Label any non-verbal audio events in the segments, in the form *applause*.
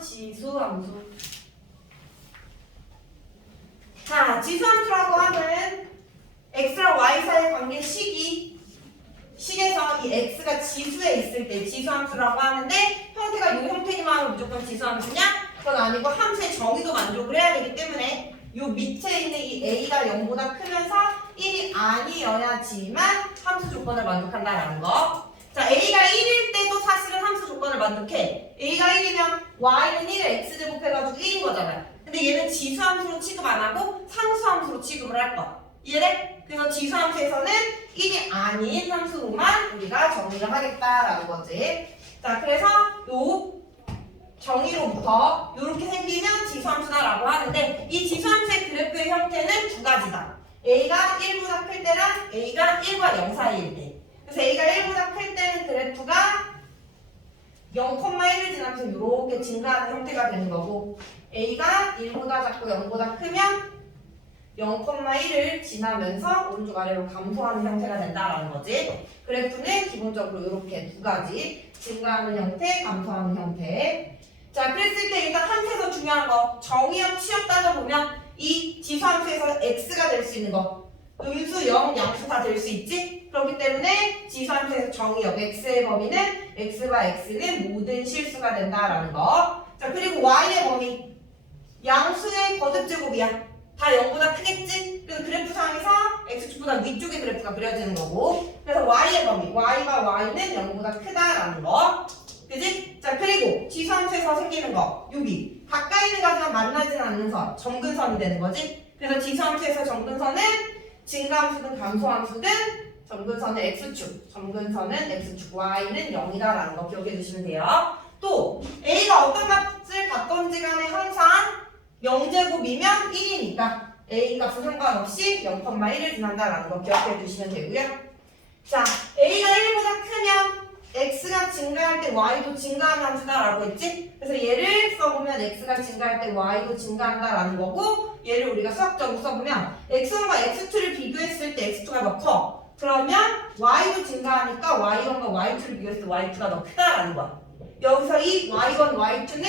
지수 함수. 자, 지수 함수라고 하는 x랑 y 사이의 관계 식이 식에서 이 x가 지수에 있을 때 지수 함수라고 하는데 형태가 이 형태기만 하면 무조건 지수 함수냐? 그건 아니고 함수의 정의도 만족을 해야 되기 때문에 요 밑에 있는 이 a가 0보다 크면서 1이 아니어야지만 함수 조건을 만족한다라는 거. 자, a가 1일 때도 사실은 조건을 만족해. a가 1이면 y는 1을 x 제곱해가지고 1인 거잖아요. 근데 얘는 지수 함수로 취급 안 하고 상수 함수로 취급을 할 거야. 이해돼? 그래서 지수 함수에서는 1이 아닌 함수로만 우리가 정의를 하겠다라는 거지. 자, 그래서 요 정의로부터 이렇게 생기면 지수함수다라고 하는데 이 지수함수의 그래프의 형태는 두 가지다. a가 1보다 클 때랑 a가 1과 0 사이일 때. 그래서 a가 1보다 클 때는 그래프가 0,1을 지나면서 이렇게 증가하는 형태가 되는 거고 a가 1보다 작고 0보다 크면 0,1을 지나면서 오른쪽 아래로 감소하는 형태가 된다라는 거지. 그래프는 기본적으로 이렇게 두 가지 증가하는 형태, 감소하는 형태. 자, 그랬을 때 일단 함수에서 중요한 거 정의역 취업 따져보면 이 지수 함수에서 x가 될 수 있는 거 음수, 영, 양수 다 될 수 있지? 그렇기 때문에 지수함수에서 정의역 x의 범위는 x와 x는 모든 실수가 된다라는 거. 자, 그리고 y의 범위 양수의 거듭 제곱이야. 다 0보다 크겠지? 그래서 그래프상에서 x축보다 위쪽의 그래프가 그려지는 거고 그래서 y의 범위 y가 y는 0보다 크다라는 거 그지? 자 그리고 지수함수에서 생기는 거 여기 가까이 있는 가지만 만나지는 않는 선 점근선이 되는 거지 그래서 지수함수에서 점근선은 증가함수든 감소함수든 점근선은 x축 점근선은 x축 y는 0이다 라는 거 기억해 주시면 돼요 또 a가 어떤 값을 갖던지 간에 항상 0제곱이면 1이니까 a 값은 상관없이 0,1을 지난다라는 거 기억해 주시면 되고요. 자, a가 1보다 크면 x가 증가할 때 y도 증가하는 함수다라고 했지? 그래서 얘를 써보면 x가 증가할 때 y도 증가한다 라는 거고 얘를 우리가 수학적으로 써보면 x1과 x2를 비교했을 때 x2가 더 커. 그러면 y도 증가하니까 y1과 y2를 비교했을 때 y2가 더 크다라는 거야. 여기서 이 y1, y2는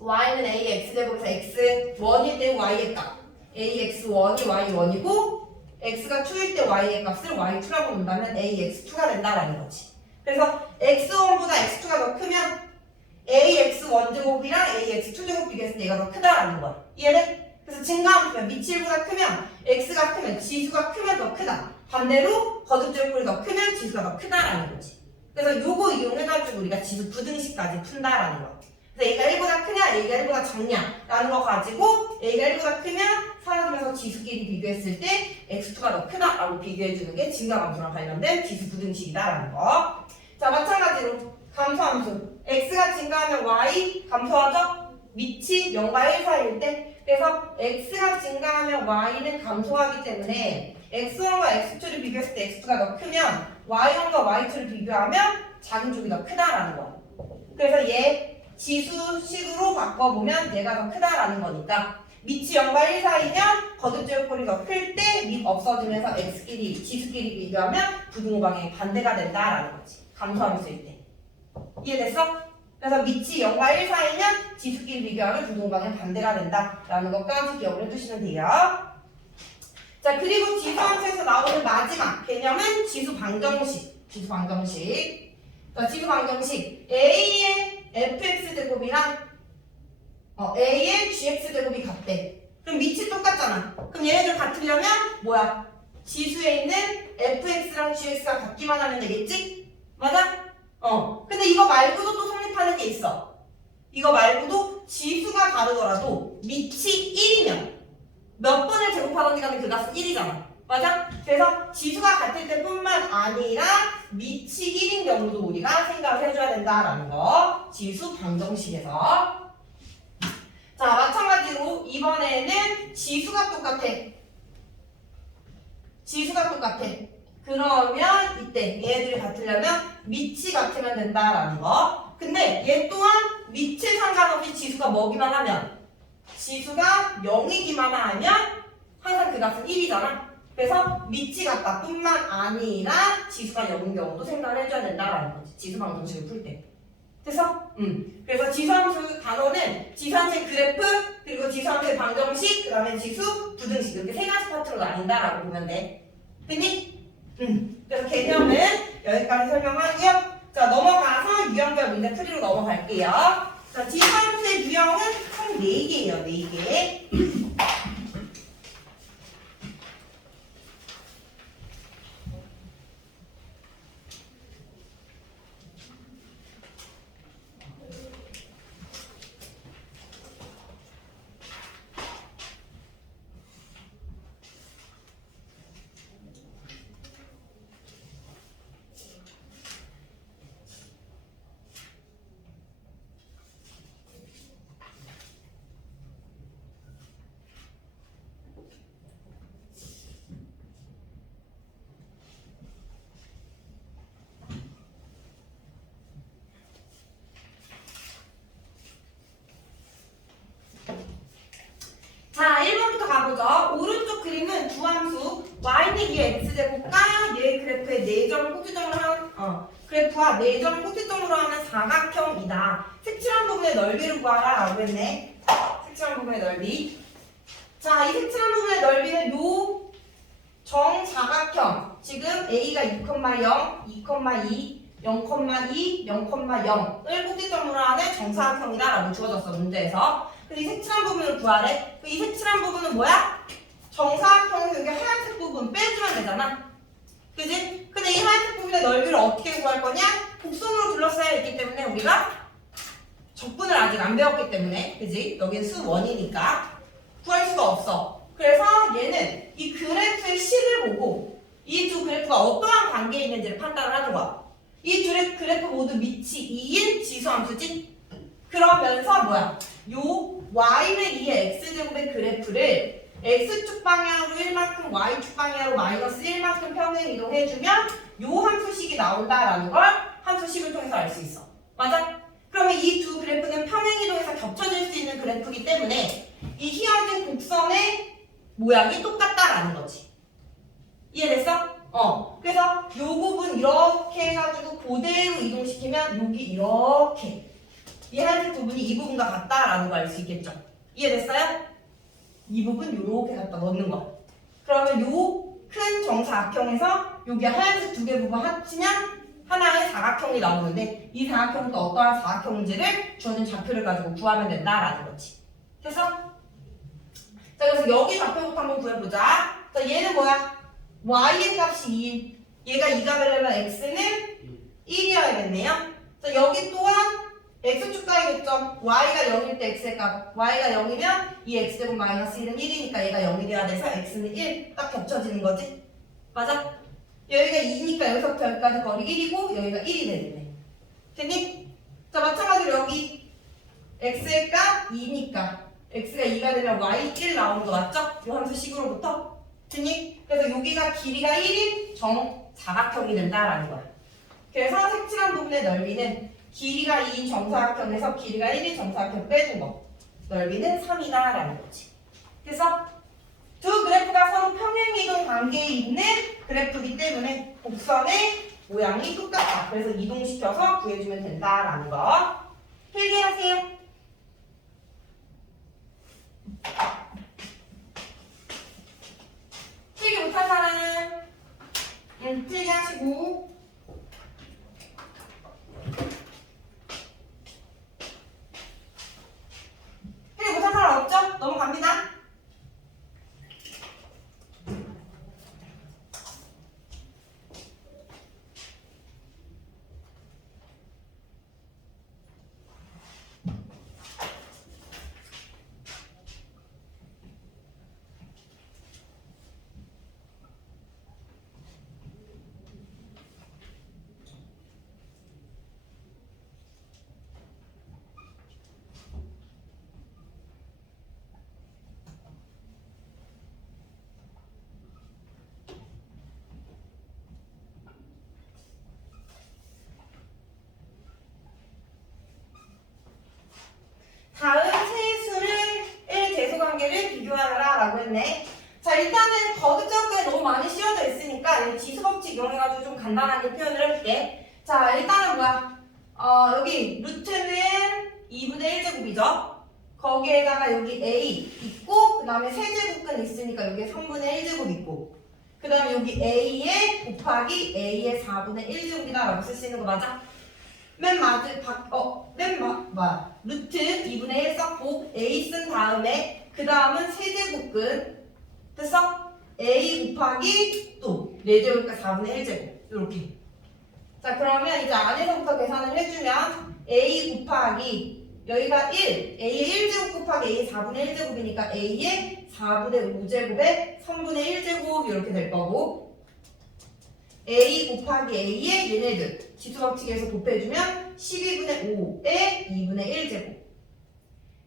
y는 ax 제곱에서 x 1일 때 y의 값 ax1이 y1이고 x가 2일 때 y의 값을 y2라고 본다면 ax2가 된다라는 거지. 그래서 x1보다 x2가 더 크면 ax1 제곱이랑 ax2 제곱 비교했을 때 얘가 더 크다라는 거야. 이해돼? 그래서 증가함수면 미칠보다 크면 x가 크면 지수가 크면 더 크다. 반대로 거듭제곱이 더 크면 지수가 더 크다라는 거지. 그래서 요거 이용해가지고 우리가 지수 부등식까지 푼다라는 거야 그래서 A가 1보다 크냐, A가 1보다 작냐라는 거 가지고 A가 1보다 크면 사라지면서 지수끼리 비교했을 때 X2가 더 크다라고 비교해주는 게 증가함수랑 관련된 지수 부등식이다라는 거. 자, 마찬가지로 감소함수. X가 증가하면 Y 감소하죠? 밑이 0과 1 사이일 때. 그래서 X가 증가하면 Y는 감소하기 때문에 X1과 X2를 비교했을 때 X2가 더 크면 Y1과 Y2를 비교하면 작은 쪽이 더 크다라는 거야. 그래서 얘 지수식으로 바꿔보면 얘가 더 크다라는 거니까 밑이 0과 1 사이면 거듭제곱꼴이 더 클 때 밑 없어지면서 x끼리 지수끼리 비교하면 부등호방향이 반대가 된다라는 거지. 감소함수일 때. 이해됐어? 그래서 밑이 0과 1 사이면 지수끼리 비교하면 부등호방향 반대가 된다라는 것까지 기억을 해두시면 돼요. 자 그리고 지수함수에서 나오는 마지막 개념은 지수 방정식. 지수 방정식. 자 지수 방정식. A의 fx 제곱이랑 어, a의 gx 제곱이 같대. 그럼 밑이 똑같잖아. 그럼 얘네들 같으려면 뭐야? 지수에 있는 fx랑 gx가 같기만 하면 되겠지? 맞아? 어. 근데 이거 말고도 또 성립하는 게 있어. 이거 말고도 지수가 다르더라도 밑이 1이면 몇 번을 제곱하던지 간에 그 값은 1이잖아. 맞아? 그래서 지수가 같을 때 뿐만 아니라 밑이 1인 경우도 우리가 생각을 해줘야 된다라는 거. 지수 방정식에서. 자, 마찬가지로 이번에는 지수가 똑같아. 지수가 똑같아. 그러면 이때 얘들이 같으려면 밑이 같으면 된다라는 거. 근데 얘 또한 밑에 상관없이 지수가 뭐기만 하면 지수가 0이기만 하면 항상 그 값은 1이잖아. 그래서 밑이 같다 뿐만 아니라 지수가 0인 경우도 생각을 해줘야 된다라는 거지. 지수 방정식을 풀 때. 됐어? 음. 그래서 지수함수 단어는 지수함수의 그래프 그리고 지수함수의 방정식 그 다음에 지수 부등식 이렇게 세 가지 파트로 나뉜다라고 보면 돼. 됐니? 음. 그래서 개념은 여기까지 설명하고요. 자 넘어가서 유형별 문제 풀이로 넘어갈게요. 자 지수함수의 유형은 총 4개예요. 4개. 자, 1번부터 가보죠. 오른쪽 그림은 두 함수 y는 2의 x제곱과 얘 그래프의 내점 꼭지점으로 한 어, 그래프와 내점 꼭지점으로 하는 사각형이다. 색칠한 부분의 넓이를 구하라 라고 했네. 색칠한 부분의 넓이. 자, 이 색칠한 부분의 넓이는 요 정사각형. 지금 a가 2,0, 2,2, 0,2, 0,0을 꼭지점으로 하는 정사각형이다라고 주어졌어 문제에서. 근데 이 색칠한 부분을 구하래. 그 이 색칠한 부분은 뭐야? 정사각형에서 여기 하얀색 부분 빼주면 되잖아. 그지? 근데 이 하얀색 부분의 넓이를 어떻게 구할 거냐? 곡선으로 둘러싸여 있기 때문에 우리가 적분을 아직 안 배웠기 때문에 그지? 여기는 수원이니까 구할 수가 없어. 그래서 얘는 이 그래프의 식을 보고 이 두 그래프가 어떠한 관계에 있는지를 판단을 하는 거야. 이두 그래프 모두 밑이 2인 지수함수지? 그러면서 뭐야? 요 y는 2의 x제곱의 그래프를 x축 방향으로 1만큼 y축 방향으로 마이너스 1만큼 평행 이동해주면 요 함수식이 나온다라는 걸 함수식을 통해서 알 수 있어. 맞아? 그러면 이 두 그래프는 평행 이동해서 겹쳐질 수 있는 그래프이기 때문에 이 휘어진 곡선의 모양이 똑같다라는 거지. 이해됐어? 어. 그래서 요 부분 이렇게 해가지고 그대로 이동시키면 여기 이렇게 이 하얀색 부분이 이 부분과 같다라는 걸알수 있겠죠. 이해됐어요? 이 부분 요렇게 갖다 넣는 거야. 그러면 요 큰 정사각형에서 여기 하얀색 두 개 부분 합치면 하나의 사각형이 나오는데 이 사각형은 또 어떠한 사각형인지를 주어진 좌표를 가지고 구하면 된다라는 거지. 됐어? 자 그래서 여기 좌표부터 한번 구해보자. 자 얘는 뭐야? y의 값이 2. 얘가 2가 되려면 x는 1이어야겠네요. 자 여기 또한 x축가의 교점 y가 0일 때 x의 값 y가 0이면 이 x제곱 마이너스 1은 1이니까 얘가 0이 돼야 돼서 x는 1 딱 겹쳐지는 거지 맞아? 여기가 2니까 여기서부터 여기까지 거리 1이고 여기가 1이 되겠네 됐니? 자 마찬가지로 여기 x의 값 2니까 x가 2가 되면 y 1 나오는 거 맞죠? 이 함수 식으로부터 됐니? 그래서 여기가 길이가 1인 정사각형이 된다라는 거야 그래서 색칠한 부분의 넓이는 길이가 2인 정사각형에서 길이가 1인 정사각형 빼준 거. 넓이는 3이다라는 거지. 그래서 두 그래프가 서로 평행 이동 관계에 있는 그래프이기 때문에 곡선의 모양이 똑같다. 그래서 이동시켜서 구해주면 된다라는 거. 필기하세요. 필기 못한 사람은 응, 필기하시고 필기 못한 사람 없죠? 넘어갑니다. 다음 세 수를 1 대소 관계를 비교하라 라고 했네. 자, 일단은 거듭적에 너무 많이 씌워져 있으니까 이 지수 법칙 이용해가지고 좀 간단하게 표현을 해볼게. 자, 일단은 뭐야? 어, 여기 루트는 2분의 1제곱이죠. 거기에다가 여기 a 있고 그 다음에 세제곱근 있으니까 여기 3분의 1제곱 있고 그 다음에 여기 a의 곱하기 a의 4분의 1제곱이다 라고 쓸 수 있는 거 맞아? 맨 맞을 바, 어, 맨 마, 마, 루트 2분의 1 썼고 a 쓴 다음에 그 다음은 세제곱근 됐어? a 곱하기 또 4제곱이니까 4분의 1제곱 이렇게. 자 그러면 이제 안에서부터 계산을 해주면 a 곱하기 여기가 1 a의 1제곱 곱하기 a의 4분의 1제곱이니까 a의 4분의 5제곱에 3분의 1제곱 이렇게 될 거고. A 곱하기 a의 얘네들 지수법칙에서 곱해주면 12분의 5에 2분의 1제곱.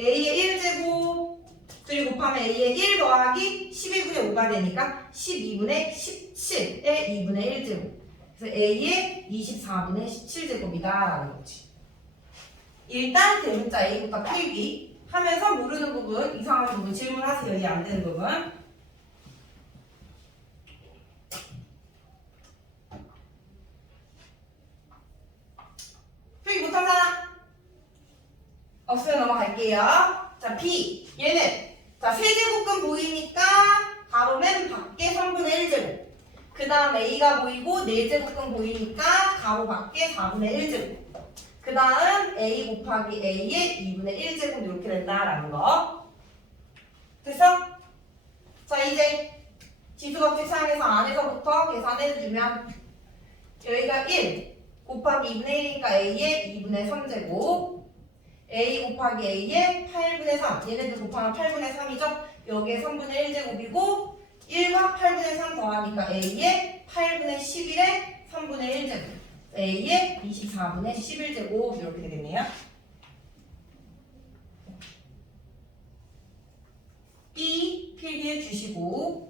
A의 1제곱. 그리고 곱하면 a의 1 더하기 12분의 5가 되니까 12분의 17에 2분의 1제곱 그래서 a의 24분의 17제곱이다 라는 거지. 일단 대문자 a부터 필기 하면서 모르는 부분, 이상한 부분 질문하세요. 이해 안 되는 부분. 필기 못한 사람? 없으면 넘어갈게요. 자, B. 얘는 자, 세제곱근 보이니까 바로 맨 밖에 3분의 1제곱. 그 다음 A가 보이고 4제곱근 보이니까 가로 밖에 4분의 1제곱. 그 다음 A 곱하기 A의 2분의 1제곱 이렇게 된다라는 거. 됐어? 자, 이제 지수법칙 사용해서 안에서부터 계산해주면 여기가 1 곱하기 2분의 1이니까 A의 2분의 3제곱 A 곱하기 A의 8분의 3 얘네들 곱하면 8분의 3이죠? 여기에 3분의 1제곱이고 1과 8분의 3 더하니까 A의 8분의 11에 3분의 1제곱. A의 24분의 11제곱 이렇게 되겠네요. B 필기해 주시고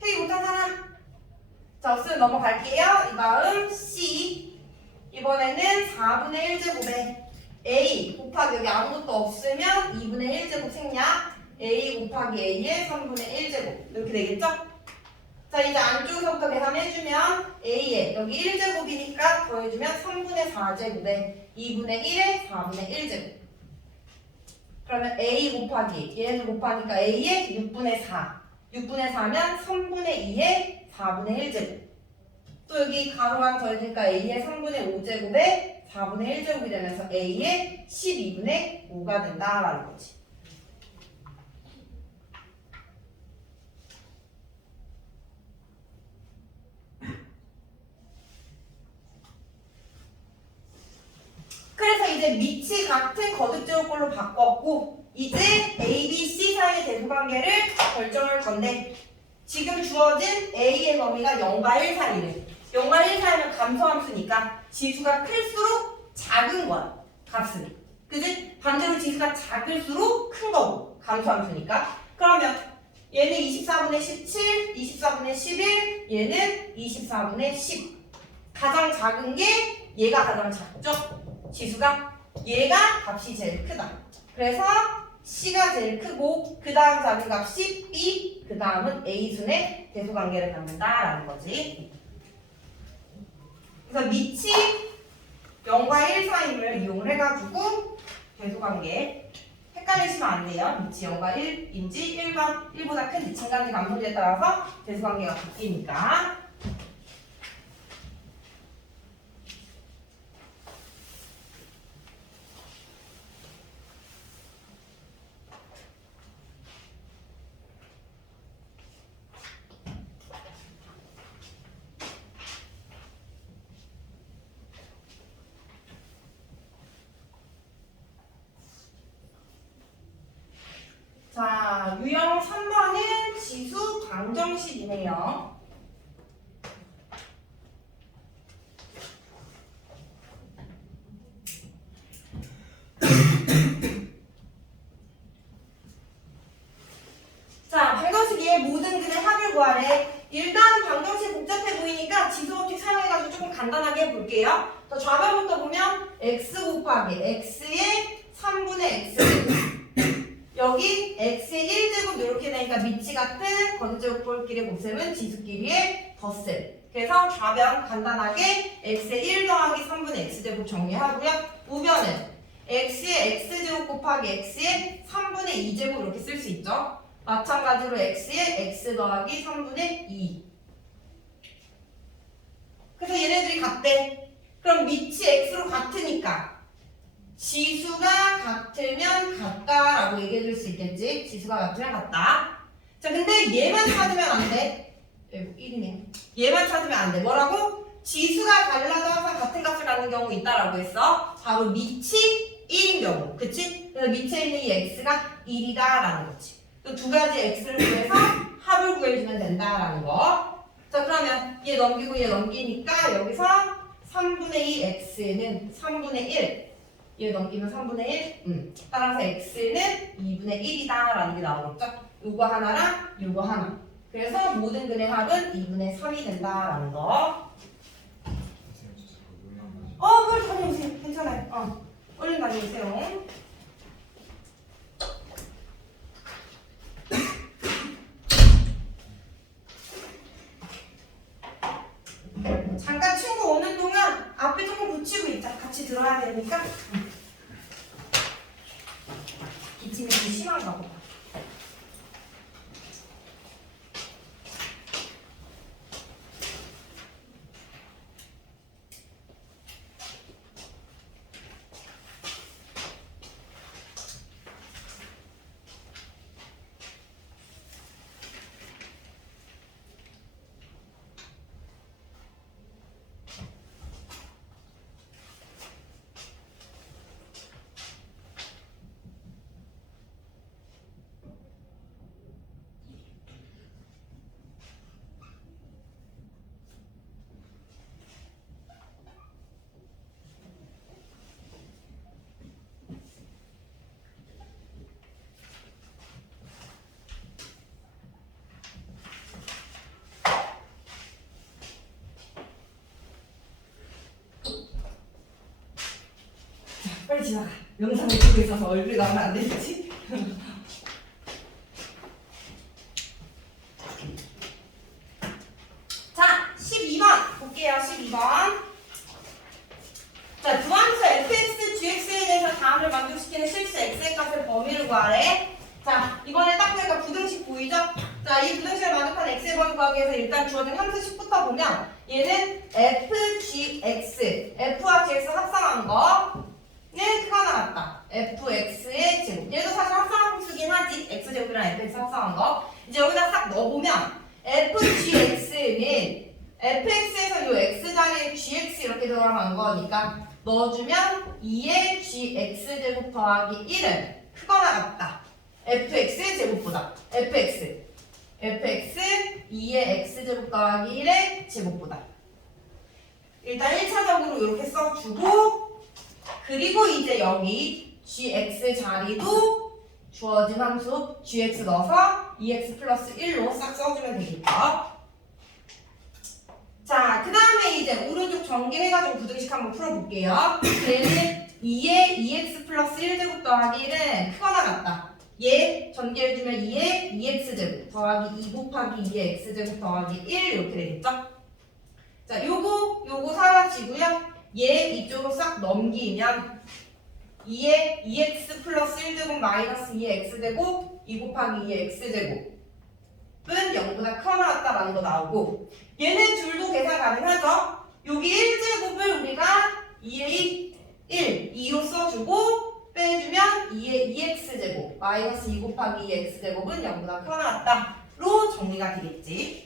필기 못한 사람 자 없으면 넘어갈게요. 이 다음 C. 이번에는 4분의 1제곱에 A 곱하기 여기 아무것도 없으면 2분의 1제곱 생략. A 곱하기 A의 3분의 1제곱. 이렇게 되겠죠? 자 이제 안쪽에서부터 계산해주면 A에 여기 1제곱이니까 더해주면 3분의 4제곱에 2분의 1에 4분의 1제곱. 그러면 A 곱하기 얘는 곱하니까 A의 6분의 4 6분의 4면 3분의 2에 4분의 1제곱 또 여기 가로랑 더해지니까 A의 3분의 5제곱에 4분의 1제곱이 되면서 A의 12분의 5가 된다라는 거지. 그래서 이제 밑이 같은 거듭제곱꼴로 바꿨고 이제 A, B, C 사이의 대수관계를 결정할 건데 지금 주어진 A의 범위가 0과 1 사이래. 0과 1 사이면 감소함수니까 지수가 클수록 작은 거야. 값은. 그지? 반대로 지수가 작을수록 큰 거고. 감소함수니까. 그러면 얘는 24분의 17, 24분의 11, 얘는 24분의 10. 가장 작은 게 얘가 가장 작죠? 지수가 얘가 값이 제일 크다. 그래서 C가 제일 크고 그 다음 작은 값이 B, 그 다음은 A순의 대소관계를 갖는다라는 거지. 그래서 밑이 0과 1 사이를 이용을 해가지고 대소관계 헷갈리시면 안 돼요. 밑이 0과 1인지 1과 1보다 큰 지층간의 감소에 따라서 대소관계가 바뀌니까. 자, 유형 3번은 지수 방정식이네요. 자, 방정식의 모든 근의 합을 구하래. 일단 간단하게 볼게요. 자, 좌변부터 보면 x 곱하기 x의 3분의 x *coughs* 여기 x의 1제곱 이렇게 되니까 밑이 같은 거제곱볼끼리 곱셈은 지수끼리의 덧셈. 그래서 좌변 간단하게 x의 1 더하기 3분의 x제곱 정리하고요. 우변은 x의 x제곱 곱하기 x의 3분의 2제곱 이렇게 쓸 수 있죠. 마찬가지로 x의 x 더하기 3분의 2. 그래서 얘네들이 같대. 그럼 밑이 x로 같으니까 지수가 같으면 같다라고 얘기해 줄 수 있겠지. 지수가 같으면 같다. 자, 근데 얘만 찾으면 안 돼. 1이네. 얘만 찾으면 안 돼. 뭐라고? 지수가 달라도 항상 같은 값을 갖는 경우 있다라고 했어. 바로 밑이 1인 경우. 그치? 그래서 밑에 있는 이 x가 1이다라는 거지. 또 두 가지 x를 구해서 합을 구해주면 된다라는 거. 자, 그러면 얘 넘기고 얘 넘기니까 여기서 3분의 2 x는 3분의 1. 얘 넘기면 3분의 1. 음. 따라서 x는 2분의 1이다 라는 게 나오겠죠? 요거 하나랑 요거 하나. 그래서 모든 근의 합은 2분의 3이 된다 라는 거. 선생님 진짜 그거 어, 빨리 다녀오세요. 괜찮아요. 어, 얼른 다녀오세요. 잠깐 친구 오는 동안 앞에 조금 붙이고 있자. 같이 지나가. 영상을 찍고 있어서 얼굴이 나오면 안 되겠지? *laughs* 자, 12번 볼게요. 12번. 자, 두함수 fx, gx에 대해서 다음을 만족시키는 실수 x의 값의 범위를 구하래. 자, 이번에 딱 보니까 부등식 보이죠? 자, 이 부등식을 만족한 x의 범위 구하기 위해서 일단 주어진 함수식부터 보면 얘는 f, g, x, f와 gx 합성한 거 는 크가 나왔다. fx의 제곱. 얘도 사실 합성한 함수긴 하지. x제곱이랑 fx 합성한 거. 이제 여기다 싹 넣어보면 fgx는 fx에서 요 x 자리에 gx 이렇게 들어가는 거니까 넣어주면 2의 gx제곱 더하기 1은 크거나 같다. fx 제곱보다 fx fx 2의 x제곱 더하기 1의 제곱보다 일단 1차적으로 이렇게 써주고 그리고 이제 여기 gx 자리도 주어진 함수 gx 넣어서 2x 플러스 1로 싹 써주면 되겠죠. 자, 그 다음에 이제 오른쪽 전개해가지고 부등식 한번 풀어볼게요. 얘는 2에 2x 플러스 1제곱 더하기 1은 크거나 같다. 얘 전개해주면 2에 2x제곱 더하기 2 곱하기 2의 x제곱 더하기 1 이렇게 되겠죠? 자, 요거 요거 사라지고요. 얘 이쪽으로 싹 넘기면 2에 2x 플러스 1제곱 마이너스 2의 x제곱 2 곱하기 2의 x제곱은 0보다 커나 같다라는 거 나오고 얘네 둘도 계산 가능하죠? 여기 1제곱을 우리가 2의 1, 2로 써주고 빼주면 2의 2x제곱 마이너스 2 곱하기 2의 x제곱은 0보다 커나 같다로 정리가 되겠지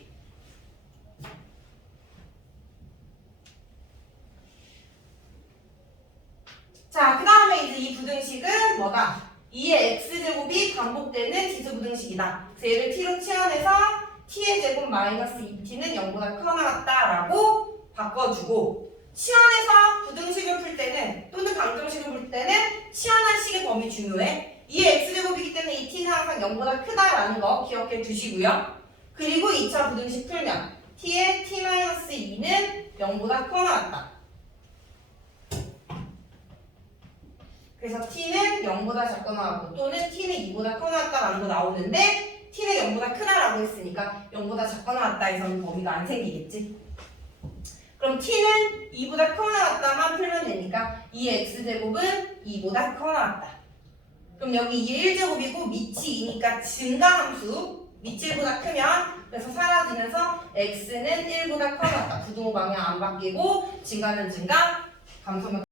자, 그 다음에 이제 이 부등식은 뭐다? 2의 x제곱이 반복되는 지수 부등식이다. 그래서 얘를 t로 치환해서 t의 제곱 마이너스 2t는 0보다 크거나 같다라고 바꿔주고 치환해서 부등식을 풀 때는 또는 방정식을 풀 때는 치환한 식의 범위 중요해. 2의 x제곱이기 때문에 이 t는 항상 0보다 크다라는 거 기억해 두시고요. 그리고 2차 부등식 풀면 t의 t-2는 0보다 커 나왔다. 그래서 t는 0보다 작고 나왔고 또는 t는 2보다 커 나왔다라는 거 나오는데 t는 0보다 크다라고 했으니까 0보다 작고 나왔다에서는 범위가 안 생기겠지. 그럼 t는 2보다 커 나왔다만 풀면 되니까 2x제곱은 2보다 커 나왔다. 그럼 여기 2의 1제곱이고 밑이 2니까 증가함수 밑이 1보다 크면 그래서 사라지면서 x는 1보다 커 나왔다. 부등호 방향 안 바뀌고 증가는 증가 감소면